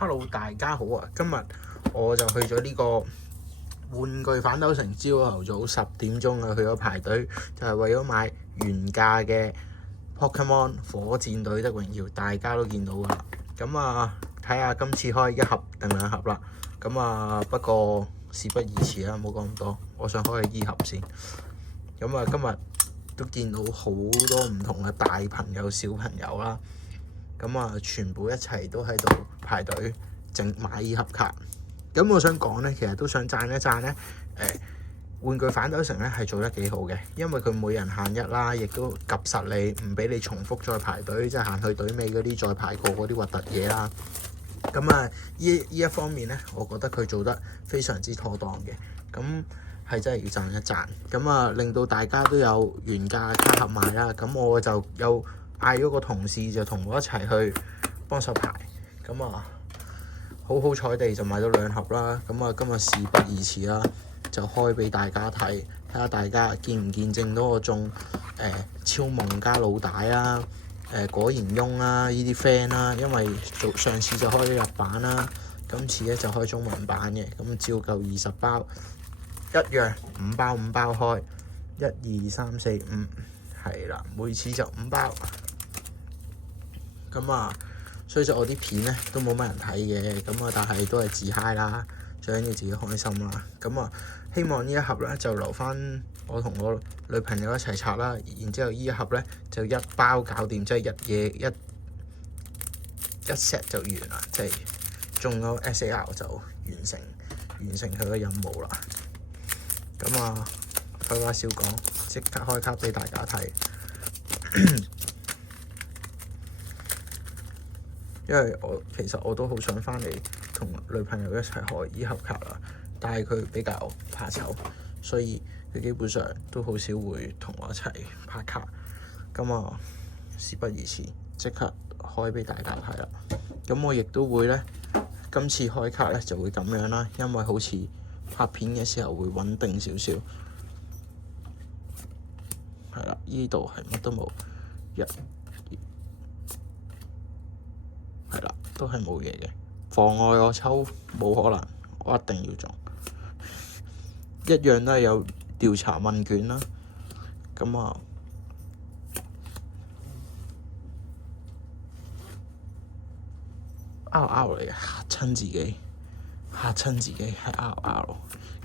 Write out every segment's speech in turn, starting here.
Hello，大家好啊！今日我就去咗呢個玩具反斗城，朝頭早10點鐘啊，去咗排隊，就係為咗買原價嘅 Pokemon 火箭隊的榮耀，大家都見到噶啦。咁啊，睇下今次開1盒定2盒啦。咁啊，不過事不宜遲啦，唔好講咁多，我想開2盒先。咁啊，今日都見到好多唔同嘅大朋友、小朋友啦。咁啊，全部一齊都喺度排隊買呢盒卡。咁我想講咧，其實都想讚一讚咧。玩具反斗城咧係做得幾好嘅，因為佢每人限一啦，亦都及實你，唔俾你重複再排隊，即係行去隊尾嗰啲再排過嗰啲核突嘢啦。咁啊，呢一方面咧，我覺得佢做得非常之妥當嘅。咁係真係要讚一讚。咁啊，令到大家都有原價卡盒買啦。咁我就有嗌咗個同事就同我一齊去幫手排。咁啊，好彩地就買咗2盒啦。咁啊，今日事不宜遲啦，就開俾大家睇，睇下大家見唔見證到我中超夢加老大啦，果然翁啦，呢啲 friend 啦。因為上次就開咗日版啦，今次咧就開中文版嘅。咁照舊20包，一樣5包5包開，1、2、3、4、5，係啦，每次就5包。咁啊，所以就我啲片咧都冇乜人睇嘅，咁啊，但係都係自嗨啦，最緊要自己開心啦。咁啊，希望呢一盒咧就留翻我同我女朋友一齊拆啦，然之後呢一盒咧就1包搞掂，即係一 set 就完啦，即係中咗 SAR 就完成佢嘅任務啦。咁啊，廢話少講，即刻開卡俾大家睇。因為其實我都好想翻嚟同女朋友一齊開呢盒卡啦，但係佢比較怕醜，所以佢基本上都好少會同我一齊拍卡。咁啊，事不宜遲，即刻開俾大家睇啦。咁我亦都會咧，今次開卡咧就會咁樣啦，因為好似拍片嘅時候會穩定少少。係啦，呢度係乜都冇，係啦，都係冇嘢嘅，妨礙我抽冇可能，我一定要中。一樣都係有調查問卷啦。咁啊，R 嚟嘅，嚇親自己係 R。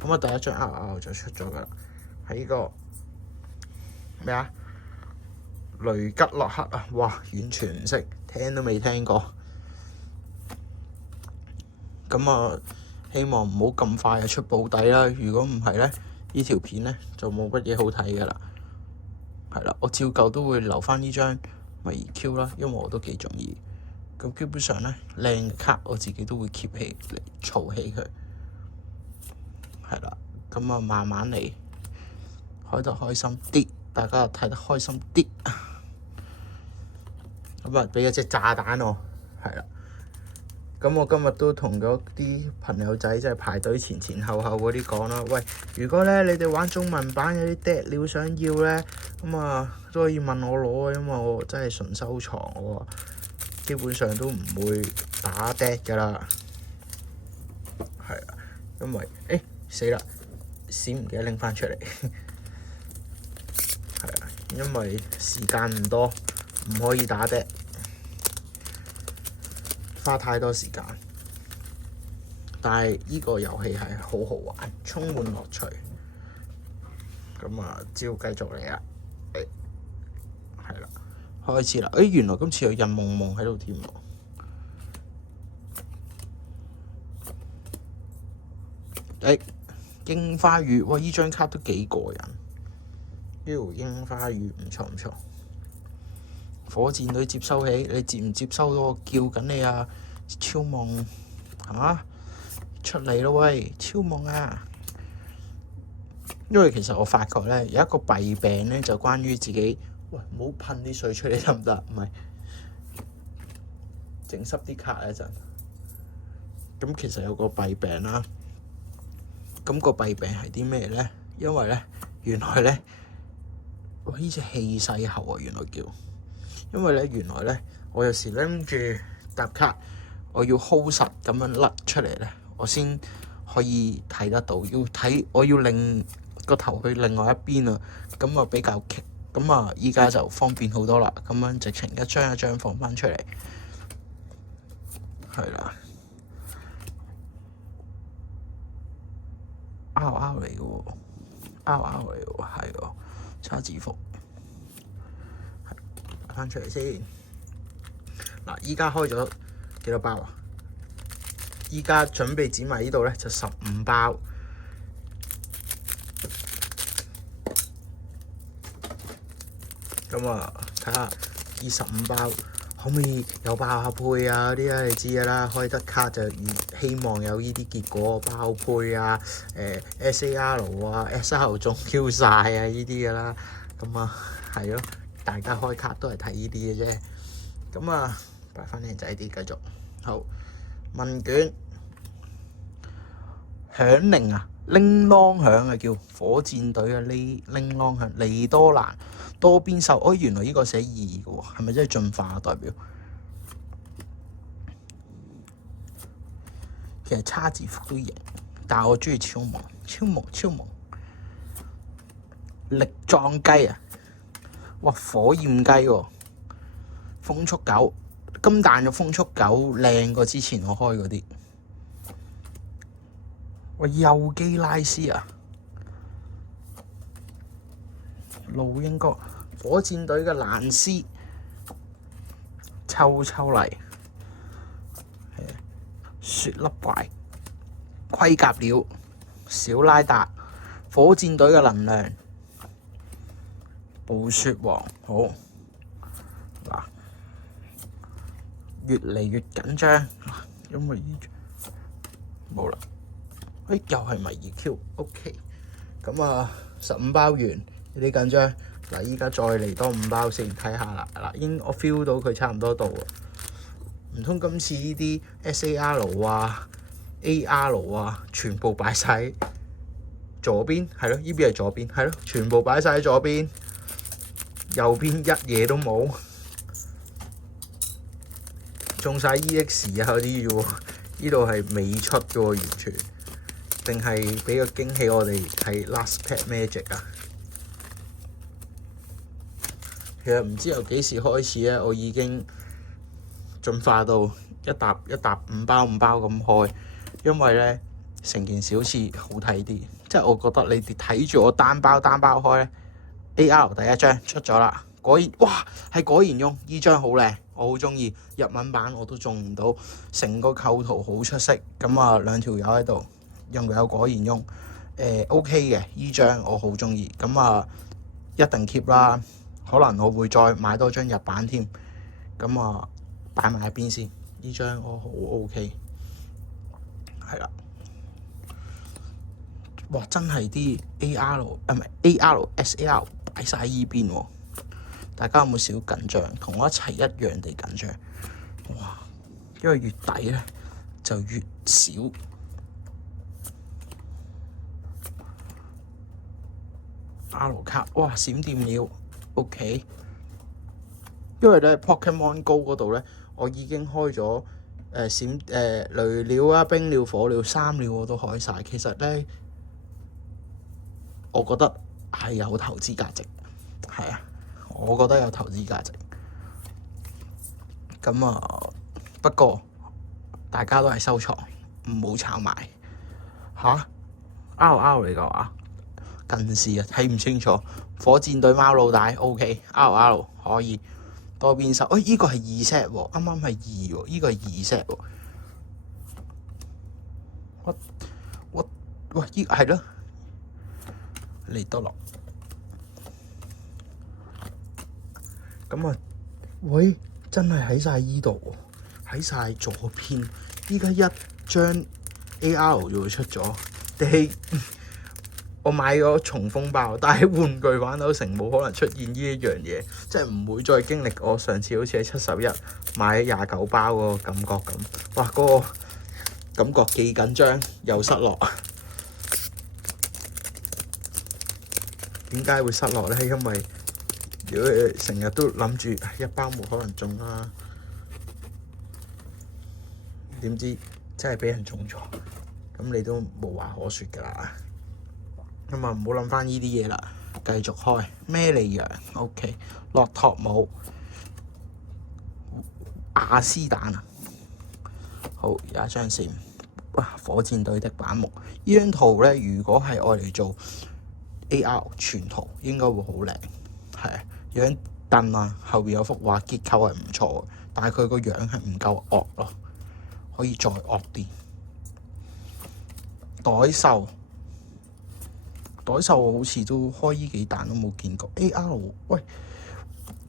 咁啊，第一張 R 就出咗噶啦，係呢個咩啊？雷吉洛克啊！哇，完全唔識，聽都未聽過。咁啊，希望唔好咁快就出保底啦。如果唔係咧，呢條片咧就冇乜嘢好睇噶啦。係啦，我照舊都會留翻呢張迷 Q 啦，因為我都幾中意。咁基本上咧，靚嘅卡我自己都會 keep 起嚟儲起佢。係啦，咁啊，慢慢嚟，開得開心啲，大家睇得開心啲。咁啊，俾咗隻炸彈我，係啦。咁我今日都同咗啲朋友仔，即係排隊前後嗰啲講啦。喂，如果咧你哋玩中文版有啲 dead 料想要咧，咁啊都可以問我攞啊，因為我真係純收藏，我基本上都唔會打 dead 噶啦。係啊，因為死啦，閃唔記得拎翻出嚟。係啊，因為時間唔多，唔可以打 dead。花太多時間，但係呢個遊戲係好好玩，充滿樂趣。咁啊，照繼續嚟啦。係啦，開始啦。原來今次有印夢夢喺度添喎。櫻花雨，哇！呢張卡都幾過癮。呢條櫻花雨唔錯唔錯。火箭隊接收起，你接唔接收到我叫緊你啊？超夢出嚟咯喂，超夢啊！因為其實我發覺咧有一個弊病咧，就關於自己，喂，唔好噴啲水出嚟得唔得？唔係整濕啲卡一陣。咁其實有個弊病啦。咁個弊病係啲咩咧？因為咧原來咧，哇！呢隻氣勢喉啊，原來叫。因為咧，原來咧，我有時拎住沓卡，我要 hold 實咁樣甩出嚟咧，我先可以睇得到。我要擰個頭去另外一邊啊，咁啊比較棘。咁啊依家就方便好多啦，咁樣直情一張一張放翻出嚟，係啦。R 嚟嘅喎，R 嚟嘅喎，係喎，叉字符，擺翻出嚟先。嗱，依家開咗幾多包啊？依家準備剪埋呢度咧，就15包。咁啊，睇下呢15包可唔可以有爆下配啊嗰啲咧？你知㗎啦，開得卡就希望有呢啲結果，爆配啊，SAR 啊，SR 中 Q 晒啊呢啲㗎啦。咁啊，係咯，大家開卡都係睇呢啲嘅啫。咁啊，擺翻靚仔啲，繼續。好，問卷響鈴啊！鈴啷響啊，叫火箭隊嘅鈴啷響，利多蘭多邊獸。哦，原來呢個寫2嘅喎，係咪真係進化代表？其實叉字符都型，但係我中意超萌，超萌超萌。力壯雞啊！哇，火焰雞喎，風速狗，金蛋嘅風速狗靚過之前我開嗰啲。喂，幼基拉斯啊，老鷹哥，火箭隊嘅蘭斯，抽嚟，雪粒怪，盔甲鳥，小拉達，火箭隊嘅能量，暴雪王，好嗱，越嚟越緊張，因為冇啦。又係迷兒 Q，OK， 咁啊15包完，有啲緊張。嗱，依家再嚟多5包先，睇下啦。嗱，我 feel 到佢差唔多到啊。唔通今次呢啲 SAR 啊、AR 啊，全部擺晒左邊？係咯，呢邊係左邊，係咯，全部擺晒喺左邊，右邊一嘢都冇，中晒 EX 啊嗰啲喎，呢度係未出嘅喎，完全。定係俾個驚喜我哋睇 Last Pet Magic 啊！其實唔知由幾時開始咧，我已經進化到一沓5包5包咁開，因為咧成件事好似好睇啲。即係我覺得你哋睇住我單包開咧 ，AR 第一張出咗啦，果然哇係果然用呢張好靚，我好中意。日文版我都中唔到，成個構圖好出色。咁啊兩條友喺度。用有果然用，OK 嘅，依張我好中意，咁啊一定 keep 啦。可能我會再買多張日版添，咁啊擺埋一邊先。依張我好 OK，係啦。哇！真係啲 AR 唔係 AR、SAR 擺晒依邊喎，大家有冇少緊張？同我一齊一樣地緊張。哇！因為越底咧就越少。R 卡，哇！閃電鳥 ，OK。因為咧 Pokemon Go 嗰度咧，我已經開咗雷鳥啊、冰鳥、火鳥、3鳥我都開晒。其實咧，我覺得係有投資價值，係啊，我覺得有投資價值。咁啊，不過大家都係收藏，唔好炒賣嚇。R 嚟㗎話。近視啊，睇唔清楚。火箭隊貓老大 OK，R 可以多邊手。依個係2 set 喎，啱啱係2喎，依個係2 set 喎。喂，依係咯，嚟多落。咁啊，喂，真係喺晒依度喎，喺晒左邊。依家一張 AR 就會出咗，我買咗重封包，但係玩具反斗城冇可能出現呢一樣嘢，即係唔會再經歷我上次好似喺71買29包嗰個感覺咁。哇！嗰個感覺既緊張又失落。點解會失落咧？因為如果成日都諗住一包冇可能中啦，點知真係俾人中咗，咁你都無話可説㗎啦。咁啊，唔好諗翻呢啲嘢啦，繼續開咩利羊 OK， 駱駝帽亞絲蛋啊，好有一張線。哇！火箭隊的板木呢張圖咧，如果係愛嚟做 AR 全圖，應該會好靚。係啊，樣凳啊，後邊有幅畫，結構係唔錯，但係佢個樣係唔夠惡咯，可以再惡啲。袋獸好似都開依幾彈都冇見過 AR， 喂，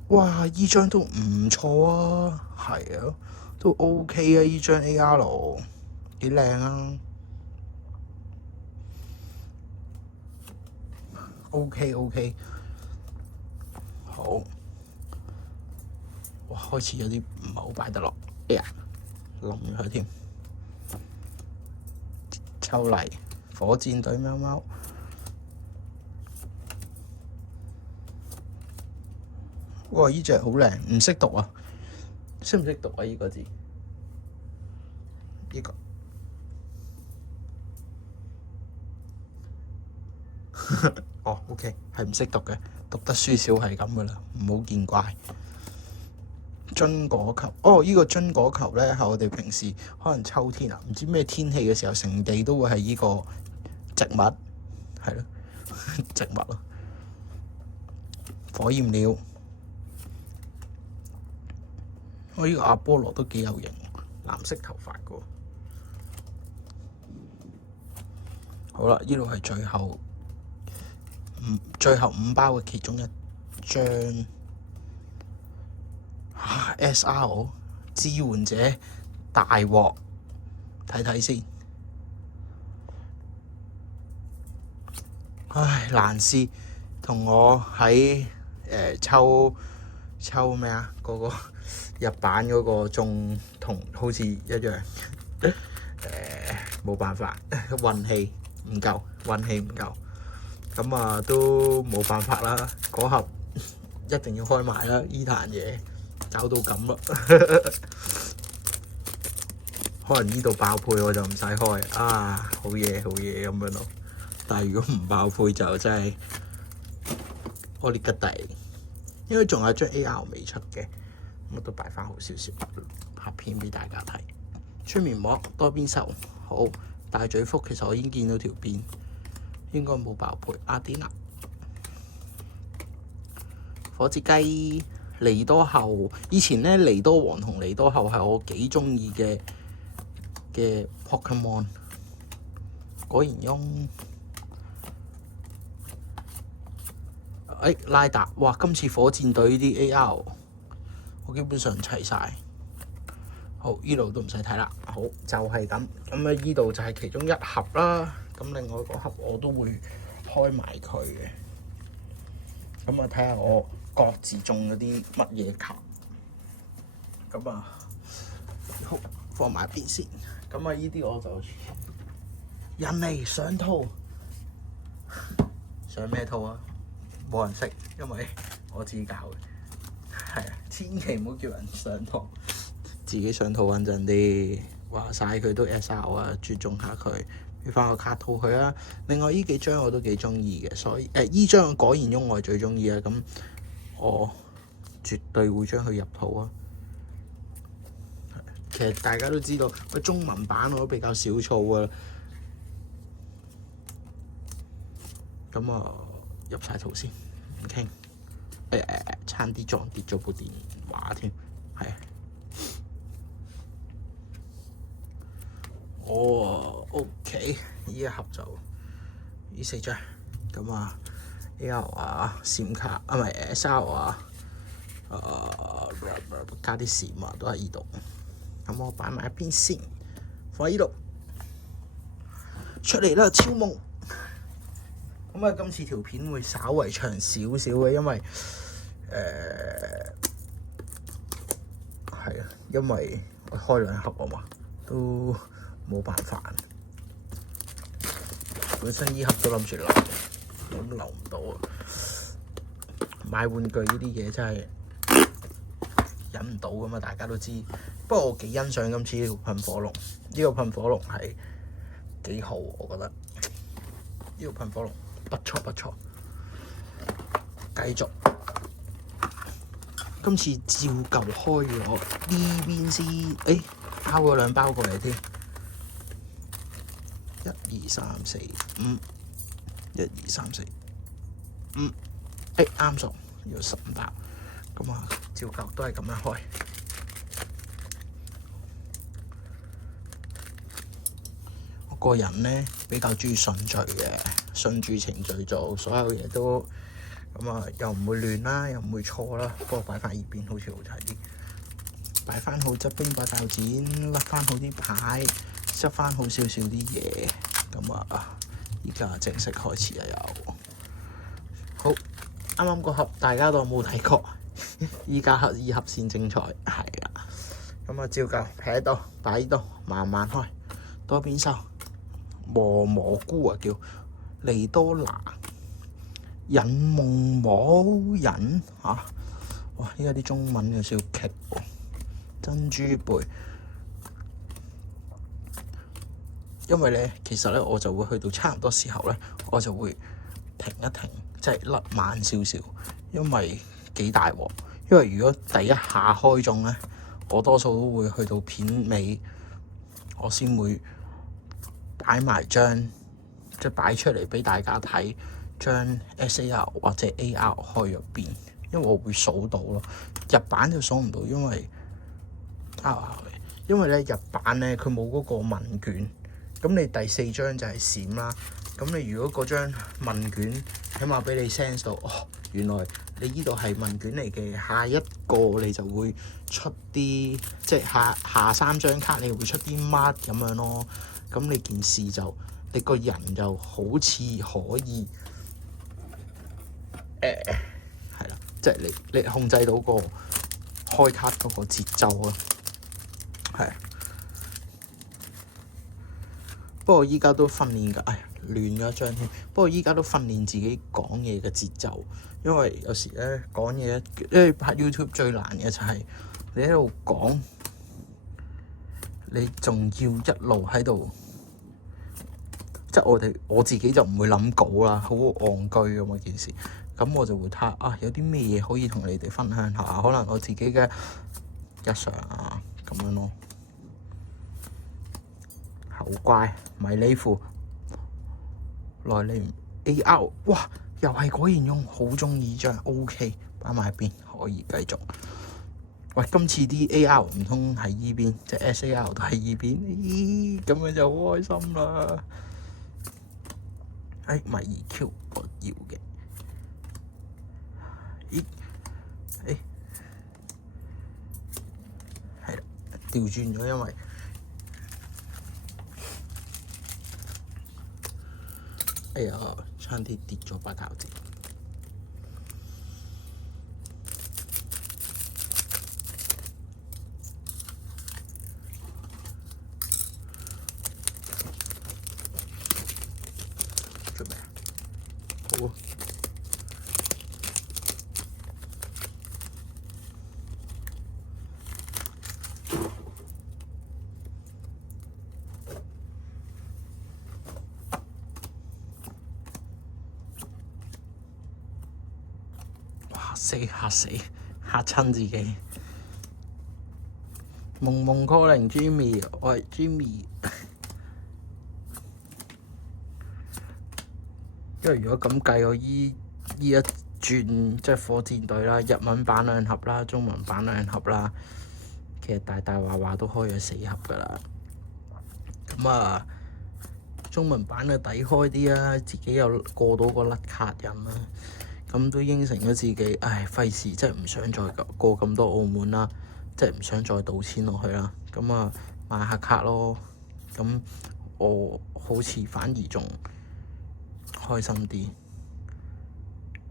哇！依張都唔錯啊，係啊，都 OK 啊，依張 AR 幾靚啊 ，OK， 好，哇！開始有啲唔係好擺得落，哎呀，冧佢添，秋麗火箭隊貓貓。哇！依隻好靚，唔識讀啊？識唔識讀啊？依個字，依個哦 ，OK， 係唔識讀嘅，讀得書少係咁噶啦，唔好見怪。榛果球，哦，依個榛果球咧，係我哋平時可能秋天啊，唔知咩天氣嘅時候，成地都會係依個植物，係咯，植物咯，火焰鳥。我呢個阿波羅都幾有型，藍色頭髮嘅。好啦，呢度係最後5包嘅其中一張。SR 支援者大鑊，睇睇先。唉，蘭斯同我喺抽咩啊？嗰個日版嗰個仲同好似一樣，冇辦法，運氣唔夠，咁啊都冇辦法啦。嗰盒一定要開埋啦，依壇嘢搞到咁啦。可能呢度爆配我就唔使開啊，好嘢咁樣咯。但係如果唔爆配就真係我哋吉地，應該仲有張 AR 未出嘅，咁我都擺翻好少少拍片俾大家睇。催眠膜多邊獸好，大嘴福其實我已經見到條邊，應該冇爆配。阿典娜火節雞尼多後，以前咧尼多王同尼多後係我幾中意嘅 Pokemon。果然翁，拉達，哇！今次火箭隊啲 AR 我基本上齊晒。好，依度都唔使睇啦。好，就係咁。咁咧，依度就係其中一盒啦。咁另外嗰盒我都會開埋佢嘅。咁啊，睇下我各自中咗啲乜嘢球。咁啊，好，放埋一邊先。咁啊，依啲我就人嚟上套，上咩套啊？冇人識，因為我自己教嘅。係啊，千祈唔好叫人上套，自己上套穩陣啲。話晒佢都 SR 啊，尊重下佢，俾翻個卡套佢啊。另外呢幾張我都幾中意嘅，所以依張果然翁我係最中意啊。咁我絕對會將佢入套啊。其實大家都知道，個中文版我都比較少數啊。咁啊，入晒圖先，唔傾。差啲撞跌咗部電話添，係啊。OK， 呢一盒就呢4張。咁啊 ，AR 啊，閃卡啊，唔係 SR 啊，加啲閃啊，都喺呢度。咁我擺埋一邊先，放喺呢度。出嚟啦，超夢！咁啊，今次條片會稍為長少少嘅，因為係啊，因為我開2盒啊嘛，都冇辦法。本身呢盒都諗住留，咁留唔到啊！買玩具呢啲嘢真係忍唔到噶嘛，大家都知不過我幾欣賞今次呢個噴火龍，呢個噴火龍係幾好，我覺得呢個噴火龍不錯不錯。繼續，今次照舊開咗呢邊先，拋咗2包過嚟添，1、2、3、4、5，1、2、3、4、5，啱數要15包，咁啊照舊都係咁樣開。我個人咧比較中意順序嘅，順住程序做，所有嘢都咁啊，又唔會亂啦，又唔會錯啦。不過擺翻呢邊好似好睇啲，擺翻好側邊把鉸剪，甩翻好啲牌，執翻好少少啲嘢。咁啊，依家正式開始啊！又好，啱啱個盒大家都有冇睇過？依家2盒先精彩，係啊。咁啊，照舊劈喺度，擺喺度，慢慢開。多邊收磨蘑菇啊，叫利多拿引夢魔人嚇。哇！依家啲中文有少少棘喎。珍珠貝，因為咧，其實咧，我就會去到差唔多時候咧，我就會停一停，即係甩慢少少，因為幾大鑊。因為如果第一下開中咧，我多數都會去到片尾，我先會擺埋張，即係擺出嚟俾大家睇，將 SAR 或者 AR 開入邊，因為我會數到咯。日版就數唔到，因為咧日版咧佢冇嗰個問卷，咁你第4張就係閃啦。咁你如果嗰張問卷起碼俾你 sense 到，原來你呢度係問卷嚟嘅，下一個你就會出啲，即係下3張卡你會出啲乜咁樣咯。咁你件事就你個人就好似可以係啦，即係你控制到個開卡嗰個節奏咯。係，不過依家都訓練㗎，亂咗一張添。不過依家都訓練自己講嘢嘅節奏，因為有時咧講嘢，因為拍 YouTube 最難嘅就係你喺度講，你仲要一路喺度，即係我自己就唔會諗稿啦，好戇居咁件事。咁我就會睇下有啲咩嘢可以同你哋分享下，可能我自己嘅日常啊咁樣咯。好乖，迷你褲，來你 AR， 哇，又係果然用，好中意張 OK， 擺埋一邊可以繼續。喂，今次啲 AR 唔通喺依邊，即係 SAR 都喺依邊，咦，咁樣就好開心啦。咪 EQ 我要嘅，係啦，調轉咗，因為差啲跌咗把鉸剪。準備好啊！嚇死，嚇親自己。夢 calling Jimmy， 我係 Jimmy。因為如果咁計，我依一轉即係火箭隊啦，日文版2盒啦，中文版2盒啦，其實大話都開咗4盒㗎啦。咁啊，中文版嘅抵開啲啦，自己又過到個甩卡人啦。咁都應承咗自己，費事即係唔想再過咁多澳門啦，即係唔想再賭錢落去啦。咁啊，買下卡咯。咁我好似反而仲開心啲。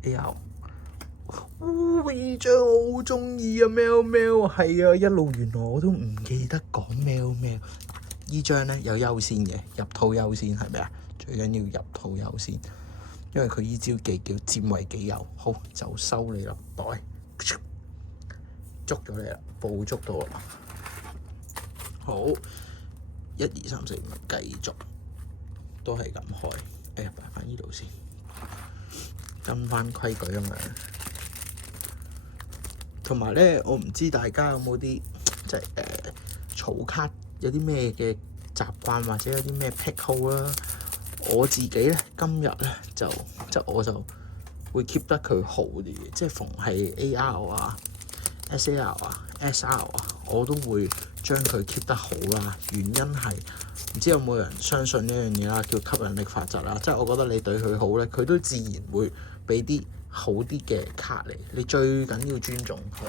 呢張我好中意啊！喵喵，係啊，一路原來我都唔記得講喵喵。呢張咧有優先嘅，入套優先係咪啊？最緊要入套優先。因為佢依招技叫佔為己有，好就收你粒袋，捉咗你啦，捕捉到啦。好，1、2、3、4、5，繼續都係咁開。擺翻呢度先，跟翻規矩啊嘛。同埋咧，我唔知大家有冇啲即係儲卡有啲咩嘅習慣，或者有啲咩癖好啦。我自己咧今日咧我就會 keep 得佢好啲嘅，即係逢係 AR 啊、SAR 啊、SR 啊，我都會將佢 keep 得好啦。原因係唔知有冇人相信呢樣嘢啦，叫吸引力法則啦。即係我覺得你對佢好咧，佢都自然會俾啲好啲嘅卡嚟。你最緊要尊重佢。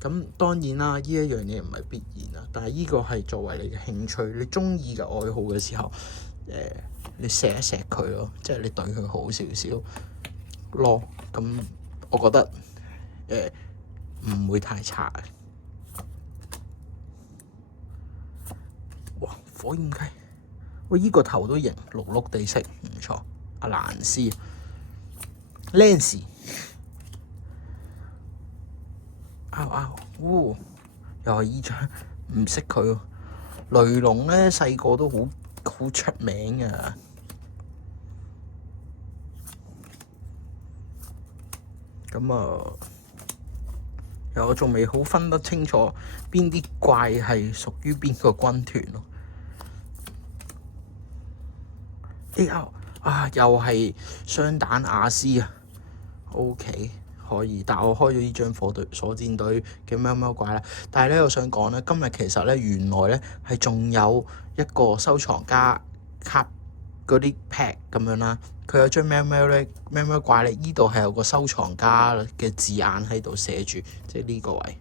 咁當然啦，呢一樣嘢唔係必然啦，但係呢個係作為你嘅興趣，你中意嘅愛好嘅時候，你錫一錫佢咯，即係你對佢好少少咯。咁我覺得唔會太差。哇！火焰雞，喂，依個頭都型，綠綠地色，唔錯。阿蘭斯 Lance， 又係依張，唔識佢喎。雷龍咧細個都好出名㗎。咁我仲未好分得清楚邊啲怪係屬於邊個軍團咯。又係雙蛋亞斯啊 ，OK 可以。但我開咗呢張火箭隊嘅喵喵怪啦。但係咧，我想講咧，今日其實咧原來咧係仲有一個收藏家卡嗰啲 pack 咁樣啦。佢有張喵喵怪咧，依度係有個收藏家嘅字眼喺度寫住，即係呢個位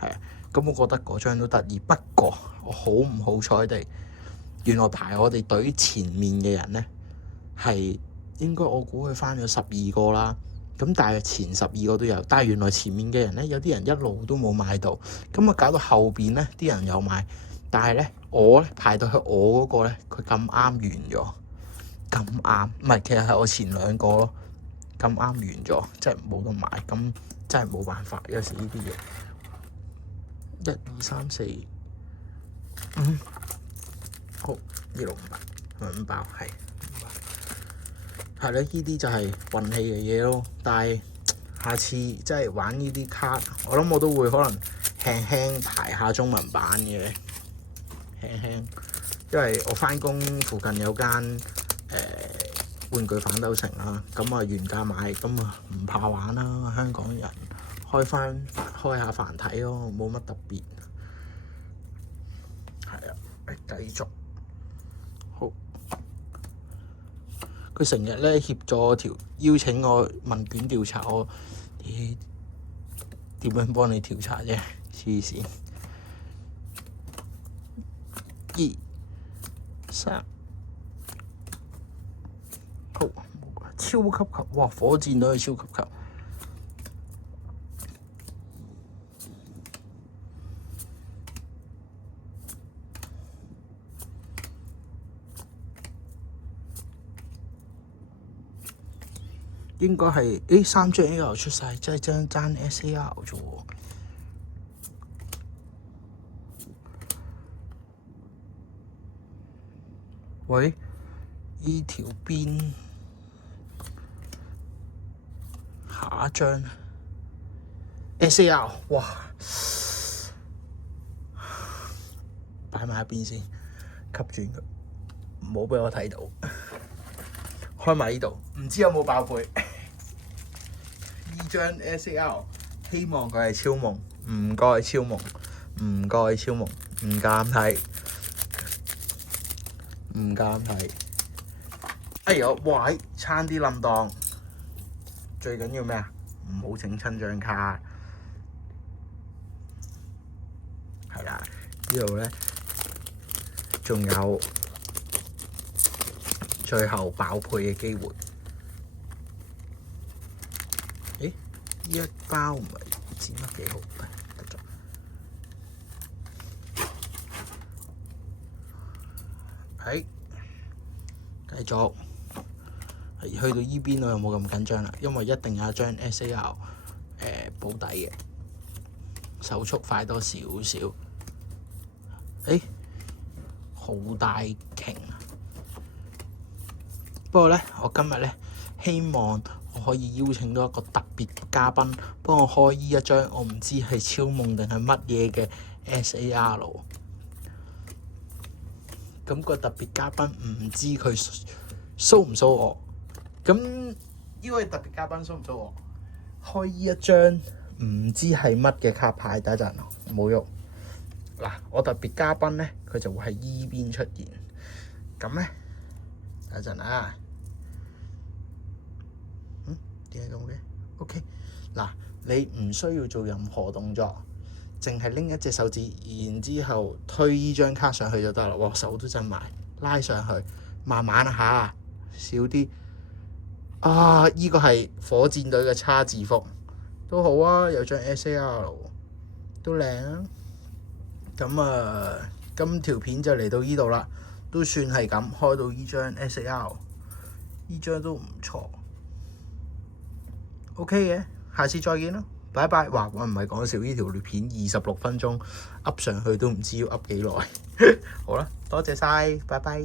係啊。咁我覺得嗰張都得意。不過我好唔好彩地，原來排我哋隊前面嘅人咧係應該我估佢翻咗12個啦。咁但係前12個都有，但係原來前面嘅人咧有啲人一路都冇買到，咁啊搞到後邊咧啲人有買，但係咧我咧排到去我嗰個咧，佢咁啱完咗。咁啱，唔係，其實係我前2個咯，咁啱完咗，即係冇得買，咁真係冇辦法。有時呢啲嘢，1、2、3、4、5，好，2、6、5包，係咪5包？係5包，係啦，呢啲就係運氣嘅嘢咯。但係下次即係玩呢啲卡，我諗我都會可能輕排下中文版嘅，輕，因為我翻工附近有間玩具反斗城啦，咁原價買，咁唔怕玩啦。香港人開下繁體咯，冇乜特別。係啊，繼續好。佢成日咧協助邀請我問卷調查我，點樣幫你調查啫？黐線。2、3。好，超級球，哇！火箭隊係超級球，應該係3張 AR 出晒，即係爭 SAR 啫喎。喂，依條邊？下一張 SAR， 哇！擺埋一邊先，吸轉佢，唔好俾我睇到。開埋呢度，唔知有冇爆配？呢張 SAR， 希望佢係超夢，唔該超夢，唔該超夢，唔敢睇，唔敢睇。哎呀，哇！差啲冧檔。最緊要咩啊？唔好整親張卡。係啦，呢度咧仲有最後爆配嘅機會。呢一包唔係剪得幾好，得咗。繼續。去到依邊我又冇咁緊張啦，因為一定有一張 SAR 保底嘅，手速快多少少。好大鯨。不過咧，我今日咧希望我可以邀請到一個特別嘉賓，幫我開依一張我唔知係超夢定係乜嘢嘅 SAR。咁個特別嘉賓唔知佢騷唔騷我？咁呢位特別嘉賓騷唔騷我？開依一張唔知係乜嘅卡牌，等一陣唔好喐。嗱，我特別嘉賓咧，佢就會喺依邊出現。咁咧，等一陣啊。點解咁嘅 ？OK， 嗱，你唔需要做任何動作，淨係拎一隻手指，然之後推依張卡上去就得啦。哇，手都震埋，拉上去，慢慢下，少啲。啊，依個係火箭隊嘅叉字幅，都好啊，有張 SAR 都靚啊。咁啊，今條片就嚟到依度啦，都算係咁開到依張 SAR， 依張都唔錯。OK 嘅，下次再見啦，拜拜。哇，我唔係講笑，呢條片26分鐘，噏上去都唔知要噏幾耐。好啦，多謝晒，拜拜。